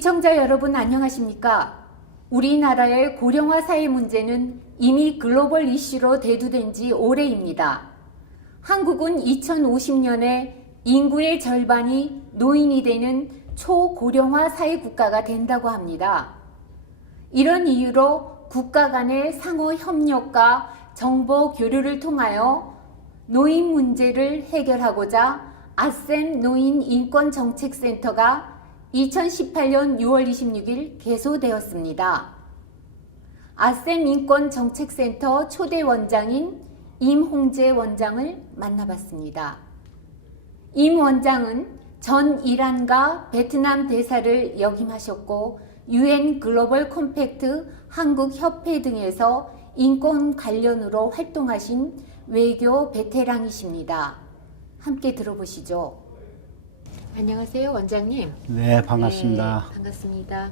시청자 여러분 안녕하십니까? 우리나라의 고령화 사회 문제는 이미 글로벌 이슈로 대두된 지 오래입니다. 한국은 2050년에 인구의 절반이 노인이 되는 초고령화 사회 국가가 된다고 합니다. 이런 이유로 국가 간의 상호 협력과 정보 교류를 통하여 노인 문제를 해결하고자 아셈 노인인권정책센터가 2018년 6월 26일 개소되었습니다. 아셈 인권정책센터 초대 원장인 임홍재 원장을 만나봤습니다. 임 원장은 전 이란과 베트남 대사를 역임하셨고 UN 글로벌 컴팩트 한국협회 등에서 인권 관련으로 활동하신 외교 베테랑이십니다. 함께 들어보시죠. 안녕하세요, 원장님. 네, 반갑습니다. 네, 반갑습니다.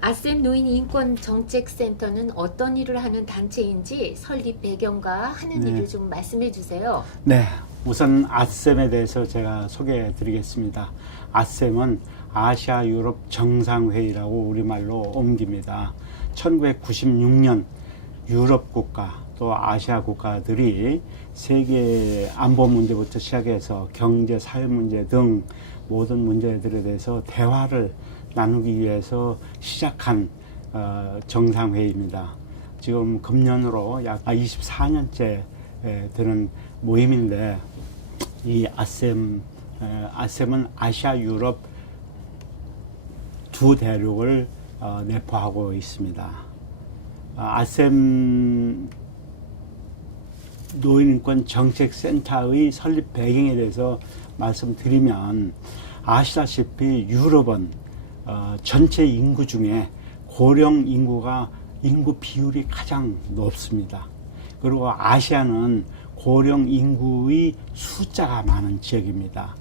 아셈 노인인권정책센터는 어떤 일을 하는 단체인지 설립 배경과 하는 일을 좀 말씀해 주세요. 네, 우선 아셈에 대해서 제가 소개해 드리겠습니다. 아셈은 아시아 유럽 정상회의라고 우리말로 옮깁니다. 1996년 유럽 국가 또 아시아 국가들이 세계 안보 문제부터 시작해서 경제, 사회 문제 등 모든 문제들에 대해서 대화를 나누기 위해서 시작한 정상회의입니다. 지금 금년으로 약 24년째 되는 모임인데, 이 아셈은 아시아 유럽 두 대륙을 내포하고 있습니다. 아셈 노인인권 정책센터의 설립 배경에 대해서 말씀드리면, 아시다시피 유럽은 전체 인구 중에 고령 인구가 인구 비율이 가장 높습니다. 그리고 아시아는 고령 인구의 숫자가 많은 지역입니다.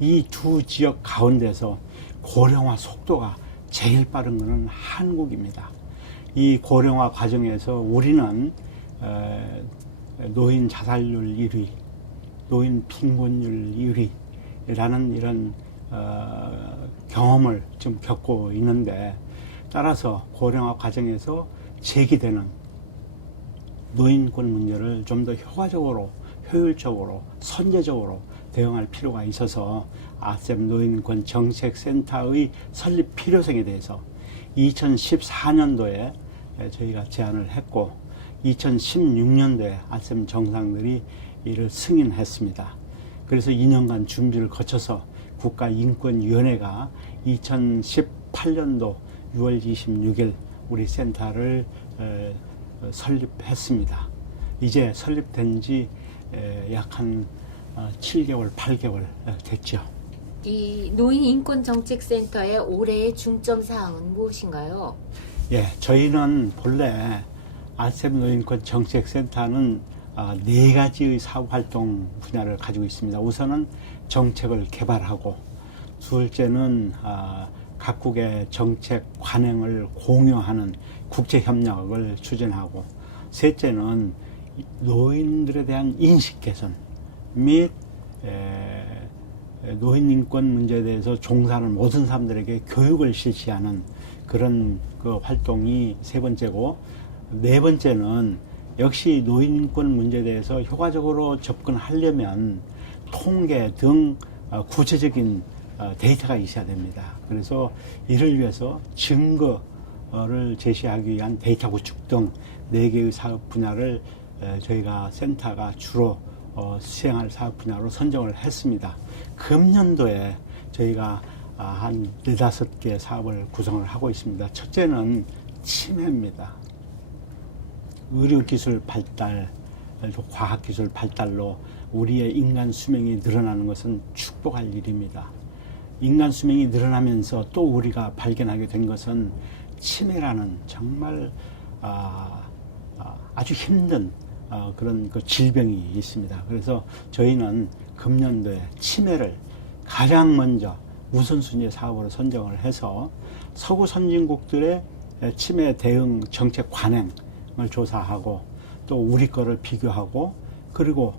이 두 지역 가운데서 고령화 속도가 제일 빠른 것은 한국입니다. 이 고령화 과정에서 우리는 노인 자살률 1위, 노인 빈곤율 1위라는 이런 경험을 좀 겪고 있는데, 따라서 고령화 과정에서 제기되는 노인권 문제를 좀 더 효과적으로, 효율적으로, 선제적으로 대응할 필요가 있어서 아셈 노인권 정책센터의 설립 필요성에 대해서 2014년도에 저희가 제안을 했고, 2016년도에 아셈 정상들이 이를 승인했습니다. 그래서 2년간 준비를 거쳐서 국가인권위원회가 2018년도 6월 26일 우리 센터를 설립했습니다. 이제 설립된 지 약 한 7개월, 8개월 됐죠. 이 노인인권정책센터의 올해의 중점사항은 무엇인가요? 예, 저희는 본래 아셈 노인권 정책센터는 네 가지의 사업활동 분야를 가지고 있습니다. 우선은 정책을 개발하고, 둘째는 각국의 정책 관행을 공유하는 국제협력을 추진하고, 셋째는 노인들에 대한 인식 개선 및 노인인권 문제에 대해서 종사하는 모든 사람들에게 교육을 실시하는 그런 그 활동이 세 번째고, 네 번째는 역시 노인권 문제에 대해서 효과적으로 접근하려면 통계 등 구체적인 데이터가 있어야 됩니다. 그래서 이를 위해서 증거를 제시하기 위한 데이터 구축 등 4개의 사업 분야를 저희가 센터가 주로 수행할 사업 분야로 선정을 했습니다. 금년도에 저희가 한 4-5개 사업을 구성을 하고 있습니다. 첫째는 치매입니다. 의료기술 발달, 과학기술 발달로 우리의 인간 수명이 늘어나는 것은 축복할 일입니다. 인간 수명이 늘어나면서 또 우리가 발견하게 된 것은 치매라는 정말 아주 힘든 그런 그 질병이 있습니다. 그래서 저희는 금년도에 치매를 가장 먼저 우선순위의 사업으로 선정을 해서 서구 선진국들의 치매 대응 정책 관행을 조사하고, 또 우리 거를 비교하고, 그리고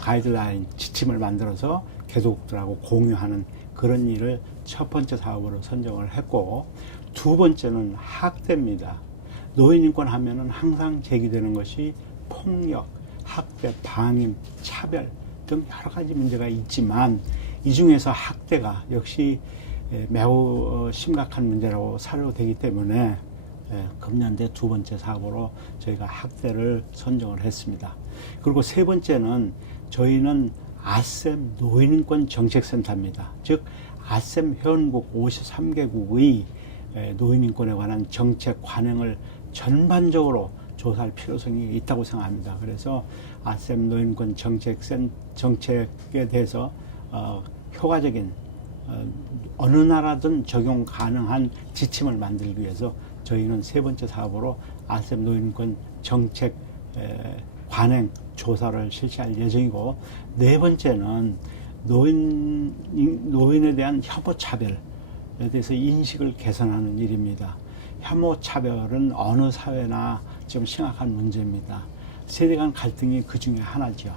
가이드라인 지침을 만들어서 개도국들하고 공유하는 그런 일을 첫 번째 사업으로 선정을 했고, 두 번째는 학대입니다. 노인인권 하면은 항상 제기되는 것이 폭력, 학대, 방임, 차별 등 여러 가지 문제가 있지만 이 중에서 학대가 역시 매우 심각한 문제라고 사료되기 때문에 금년대 두 번째 사고로 저희가 학대를 선정을 했습니다. 그리고 세 번째는 저희는 아셈 노인인권 정책센터입니다. 즉 아셈 회원국 53개국의 노인인권에 관한 정책 관행을 전반적으로 조사할 필요성이 있다고 생각합니다. 그래서 아셈 노인권 정책에 대해서 효과적인 어느 나라든 적용 가능한 지침을 만들기 위해서 저희는 세 번째 사업으로 아셈 노인권 정책 관행 조사를 실시할 예정이고, 네 번째는 노인에 대한 혐오 차별에 대해서 인식을 개선하는 일입니다. 혐오 차별은 어느 사회나 지금 심각한 문제입니다. 세대 간 갈등이 그 중에 하나죠.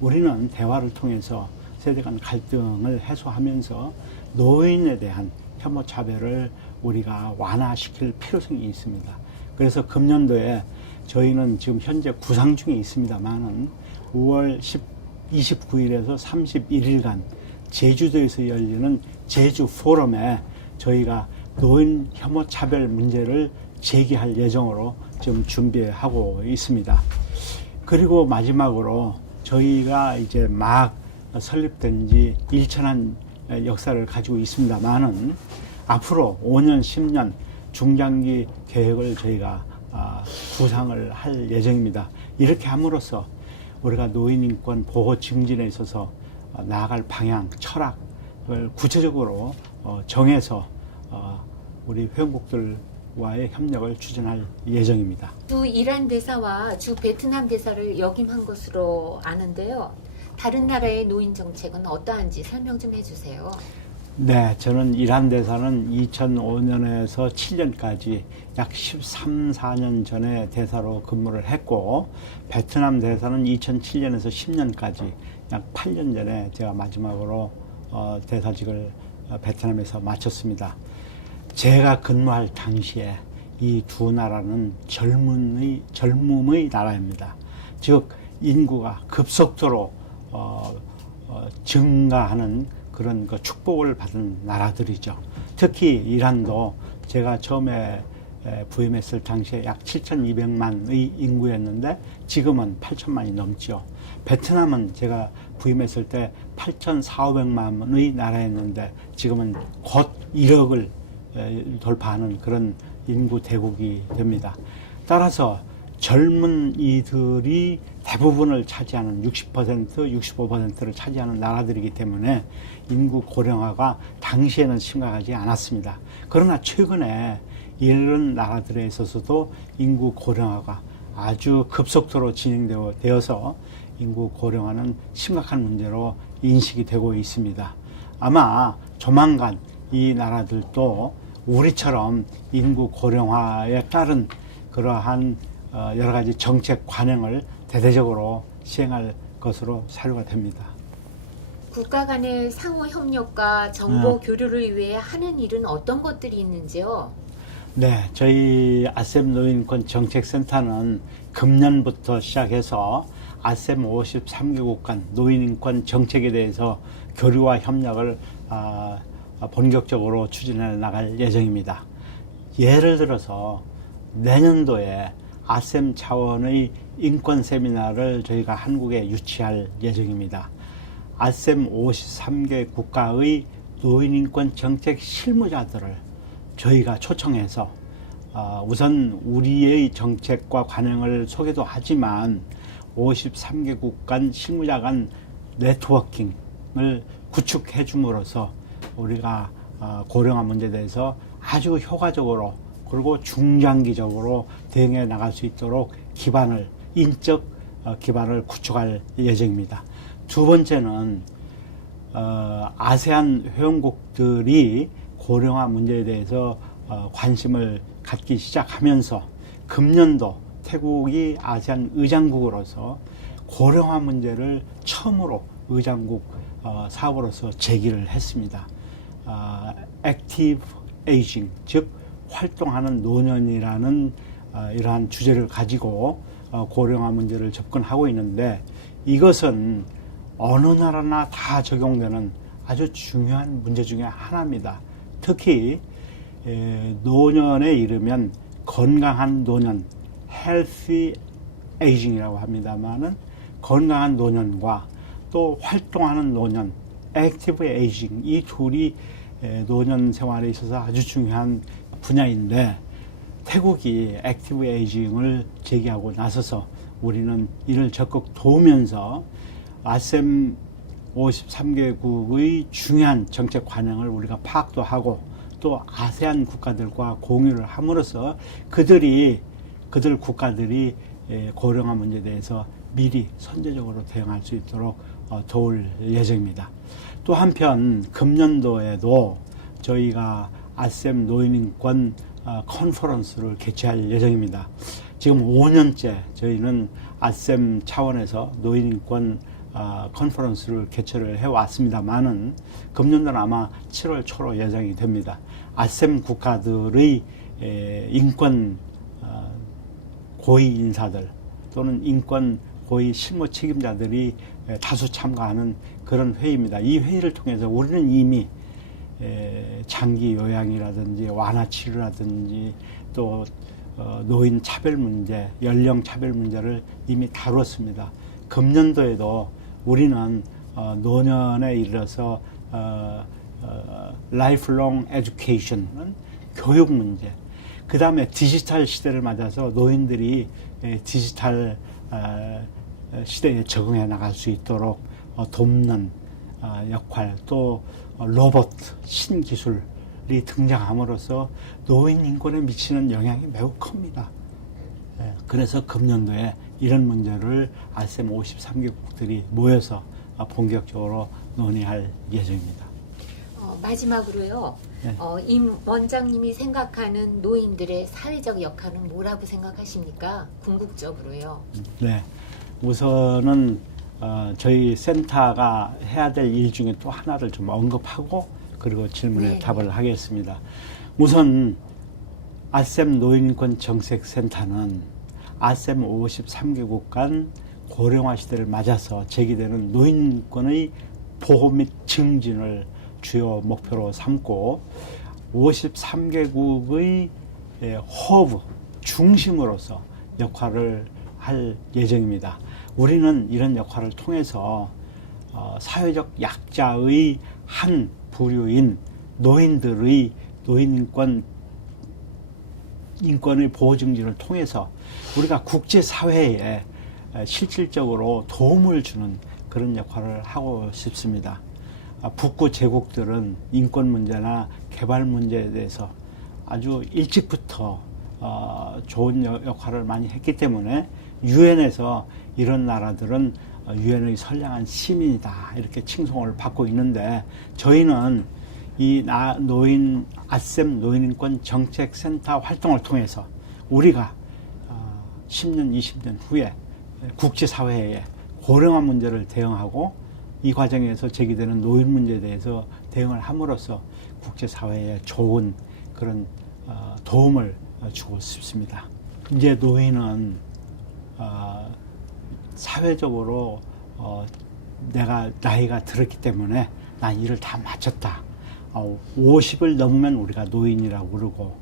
우리는 대화를 통해서 세대 간 갈등을 해소하면서 노인에 대한 혐오 차별을 우리가 완화시킬 필요성이 있습니다. 그래서 금년도에 저희는 지금 현재 구상 중에 있습니다만은 5월 29일에서 31일간 제주도에서 열리는 제주 포럼에 저희가 노인 혐오 차별 문제를 제기할 예정으로 지금 준비하고 있습니다. 그리고 마지막으로 저희가 이제 막 설립된 지 1천한 역사를 가지고 있습니다만은 앞으로 5년, 10년 중장기 계획을 저희가 구상을 할 예정입니다. 이렇게 함으로써 우리가 노인인권 보호 증진에 있어서 나아갈 방향, 철학을 구체적으로 정해서 우리 회원국들과의 협력을 추진할 예정입니다. 주 이란 대사와 주 베트남 대사를 역임한 것으로 아는데요. 다른 나라의 노인 정책은 어떠한지 설명 좀 해주세요. 네, 저는 이란 대사는 2005년에서 7년까지 약 13, 14년 전에 대사로 근무를 했고, 베트남 대사는 2007년에서 10년까지 약 8년 전에 제가 마지막으로 대사직을 베트남에서 마쳤습니다. 제가 근무할 당시에 이 두 나라는 젊음의 나라입니다. 즉 인구가 급속도로 증가하는 그런 축복을 받은 나라들이죠. 특히 이란도 제가 처음에 부임했을 당시에 약 7,200만의 인구였는데 지금은 8천만이 넘죠. 베트남은 제가 부임했을 때 8,400만의 나라였는데 지금은 곧 1억을 돌파하는 그런 인구 대국이 됩니다. 따라서 젊은 이들이 대부분을 차지하는 60%, 65%를 차지하는 나라들이기 때문에 인구 고령화가 당시에는 심각하지 않았습니다. 그러나 최근에 이런 나라들에 있어서도 인구 고령화가 아주 급속도로 진행되어서 인구 고령화는 심각한 문제로 인식이 되고 있습니다. 아마 조만간 이 나라들도 우리처럼 인구 고령화에 따른 그러한 여러 가지 정책 관행을 대대적으로 시행할 것으로 사료가 됩니다. 국가 간의 상호 협력과 정보 교류를 위해 하는 일은 어떤 것들이 있는지요? 네, 저희 아셈 노인권 정책센터는 금년부터 시작해서 아셈 53개국 간 노인인권 정책에 대해서 교류와 협력을 본격적으로 추진해 나갈 예정입니다. 예를 들어서 내년도에 아셈 차원의 인권 세미나를 저희가 한국에 유치할 예정입니다. 아셈 53개 국가의 노인인권 정책 실무자들을 저희가 초청해서 우선 우리의 정책과 관행을 소개도 하지만 53개국 간 실무자 간 네트워킹을 구축해 줌으로써 우리가 고령화 문제에 대해서 아주 효과적으로 그리고 중장기적으로 대응해 나갈 수 있도록 인적 기반을 구축할 예정입니다. 두 번째는 아세안 회원국들이 고령화 문제에 대해서 관심을 갖기 시작하면서 금년도 태국이 아세안 의장국으로서 고령화 문제를 처음으로 의장국 사업으로서 제기를 했습니다. 액티브 에이징, 즉 활동하는 노년이라는 이러한 주제를 가지고 고령화 문제를 접근하고 있는데, 이것은 어느 나라나 다 적용되는 아주 중요한 문제 중에 하나입니다. 특히 노년에 이르면 건강한 노년, healthy aging이라고 합니다만은, 건강한 노년과 또 활동하는 노년, active aging, 이 둘이 노년 생활에 있어서 아주 중요한 분야인데, 태국이 액티브 에이징을 제기하고 나서서 우리는 이를 적극 도우면서 아셈 53개국의 중요한 정책 관행을 우리가 파악도 하고, 또 아세안 국가들과 공유를 함으로써 그들 국가들이 고령화 문제에 대해서 미리 선제적으로 대응할 수 있도록 도울 예정입니다. 또 한편 금년도에도 저희가 아셈 노인인권 컨퍼런스를 개최할 예정입니다. 지금 5년째 저희는 아셈 차원에서 노인인권 컨퍼런스를 개최를 해왔습니다만은, 금년도는 아마 7월 초로 예정이 됩니다. 아셈 국가들의 인권 고위 인사들 또는 인권 고위 실무 책임자들이 다수 참가하는 그런 회의입니다. 이 회의를 통해서 우리는 이미 장기 요양이라든지 완화 치료라든지 또 노인 차별 문제, 연령 차별 문제를 이미 다뤘습니다. 금년도에도 우리는 노년에 이르러서 lifelong education은 교육 문제, 그 다음에 디지털 시대를 맞아서 노인들이 디지털 시대에 적응해 나갈 수 있도록 돕는 역할, 또 로봇 신기술이 등장함으로써 노인 인권에 미치는 영향이 매우 큽니다. 그래서 금년도에 이런 문제를 아셈 53개국들이 모여서 본격적으로 논의할 예정입니다. 마지막으로요. 네. 임 원장님이 생각하는 노인들의 사회적 역할은 뭐라고 생각하십니까? 궁극적으로요. 네, 우선은 저희 센터가 해야 될 일 중에 또 하나를 좀 언급하고, 그리고 질문에 네. 답을 하겠습니다. 우선 아셈 노인인권 정책센터는 아셈 53개국 간 고령화 시대를 맞아서 제기되는 노인권의 보호 및 증진을 주요 목표로 삼고, 53개국의 허브 중심으로서 역할을 할 예정입니다. 우리는 이런 역할을 통해서 사회적 약자의 한 부류인 노인들의 인권의 보호 증진을 통해서 우리가 국제사회에 실질적으로 도움을 주는 그런 역할을 하고 싶습니다. 북구 제국들은 인권 문제나 개발 문제에 대해서 아주 일찍부터 좋은 역할을 많이 했기 때문에 유엔에서 이런 나라들은 유엔의 선량한 시민이다 이렇게 칭송을 받고 있는데, 저희는 이 아셈 노인인권 정책센터 활동을 통해서 우리가 10년, 20년 후에 국제사회에 고령화 문제를 대응하고, 이 과정에서 제기되는 노인 문제에 대해서 대응을 함으로써 국제사회에 좋은 그런 도움을 주고 싶습니다. 이제 노인은 사회적으로 내가 나이가 들었기 때문에 난 일을 다 마쳤다. 50을 넘으면 우리가 노인이라고 그러고,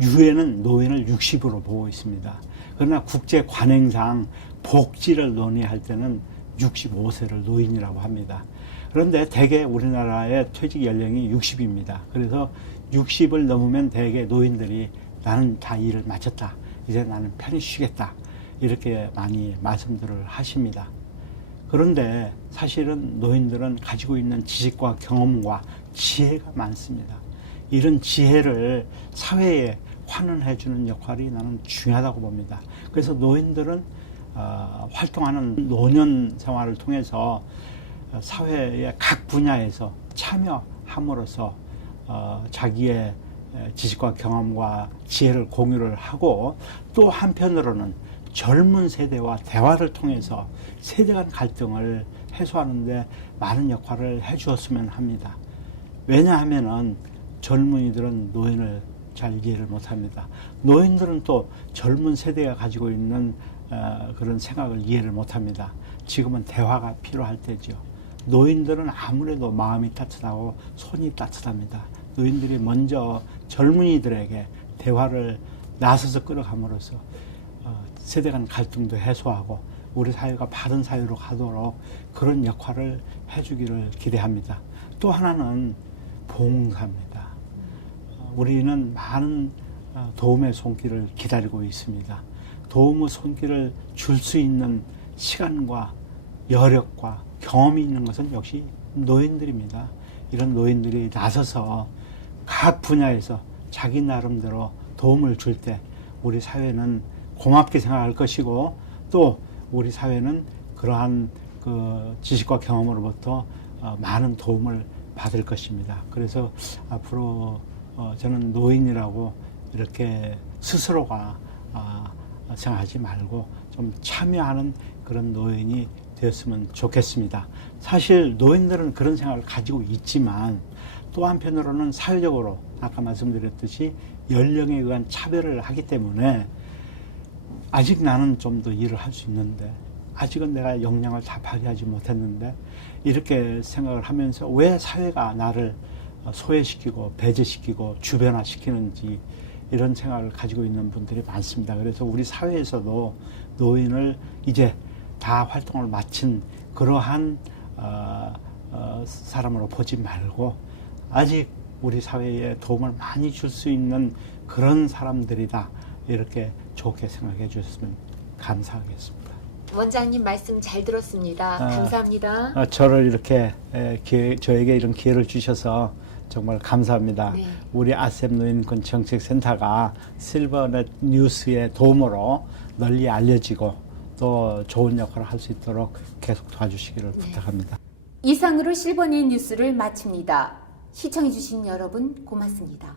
유엔은 노인을 60으로 보고 있습니다. 그러나 국제 관행상 복지를 논의할 때는 65세를 노인이라고 합니다. 그런데 대개 우리나라의 퇴직 연령이 60입니다. 그래서 60을 넘으면 대개 노인들이 나는 다 일을 마쳤다. 이제 나는 편히 쉬겠다. 이렇게 많이 말씀들을 하십니다. 그런데 사실은 노인들은 가지고 있는 지식과 경험과 지혜가 많습니다. 이런 지혜를 사회에 환원해 주는 역할이 나는 중요하다고 봅니다. 그래서 노인들은 활동하는 노년 생활을 통해서 사회의 각 분야에서 참여함으로써 자기의 지식과 경험과 지혜를 공유를 하고, 또 한편으로는 젊은 세대와 대화를 통해서 세대 간 갈등을 해소하는 데 많은 역할을 해 주었으면 합니다. 왜냐하면은 젊은이들은 노인을 잘 이해를 못합니다. 노인들은 또 젊은 세대가 가지고 있는 그런 생각을 이해를 못합니다. 지금은 대화가 필요할 때죠. 노인들은 아무래도 마음이 따뜻하고 손이 따뜻합니다. 노인들이 먼저 젊은이들에게 대화를 나서서 끌어감으로써 세대 간 갈등도 해소하고 우리 사회가 바른 사회로 가도록 그런 역할을 해주기를 기대합니다. 또 하나는 봉사입니다. 우리는 많은 도움의 손길을 기다리고 있습니다. 도움의 손길을 줄 수 있는 시간과 여력과 경험이 있는 것은 역시 노인들입니다. 이런 노인들이 나서서 각 분야에서 자기 나름대로 도움을 줄 때 우리 사회는 고맙게 생각할 것이고 또 우리 사회는 그러한 그 지식과 경험으로부터 많은 도움을 받을 것입니다. 그래서 앞으로 저는 노인이라고 이렇게 스스로가 생각하지 말고 좀 참여하는 그런 노인이 되었으면 좋겠습니다. 사실 노인들은 그런 생각을 가지고 있지만 또 한편으로는 사회적으로 아까 말씀드렸듯이 연령에 의한 차별을 하기 때문에 아직 나는 좀 더 일을 할 수 있는데 아직은 내가 역량을 다 발휘하지 못했는데 이렇게 생각을 하면서 왜 사회가 나를 소외시키고 배제시키고 주변화시키는지 이런 생각을 가지고 있는 분들이 많습니다. 그래서 우리 사회에서도 노인을 이제 다 활동을 마친 그러한 사람으로 보지 말고 아직 우리 사회에 도움을 많이 줄 수 있는 그런 사람들이다 이렇게 좋게 생각해 주셨으면 감사하겠습니다. 원장님 말씀 잘 들었습니다. 감사합니다. 저를 이렇게 저에게 이런 기회를 주셔서 정말 감사합니다. 네. 우리 아셈 노인권 정책센터가 실버넷 뉴스의 도움으로 널리 알려지고 또 좋은 역할을 할 수 있도록 계속 도와주시기를 부탁합니다. 이상으로 실버넷 뉴스를 마칩니다. 시청해주신 여러분 고맙습니다.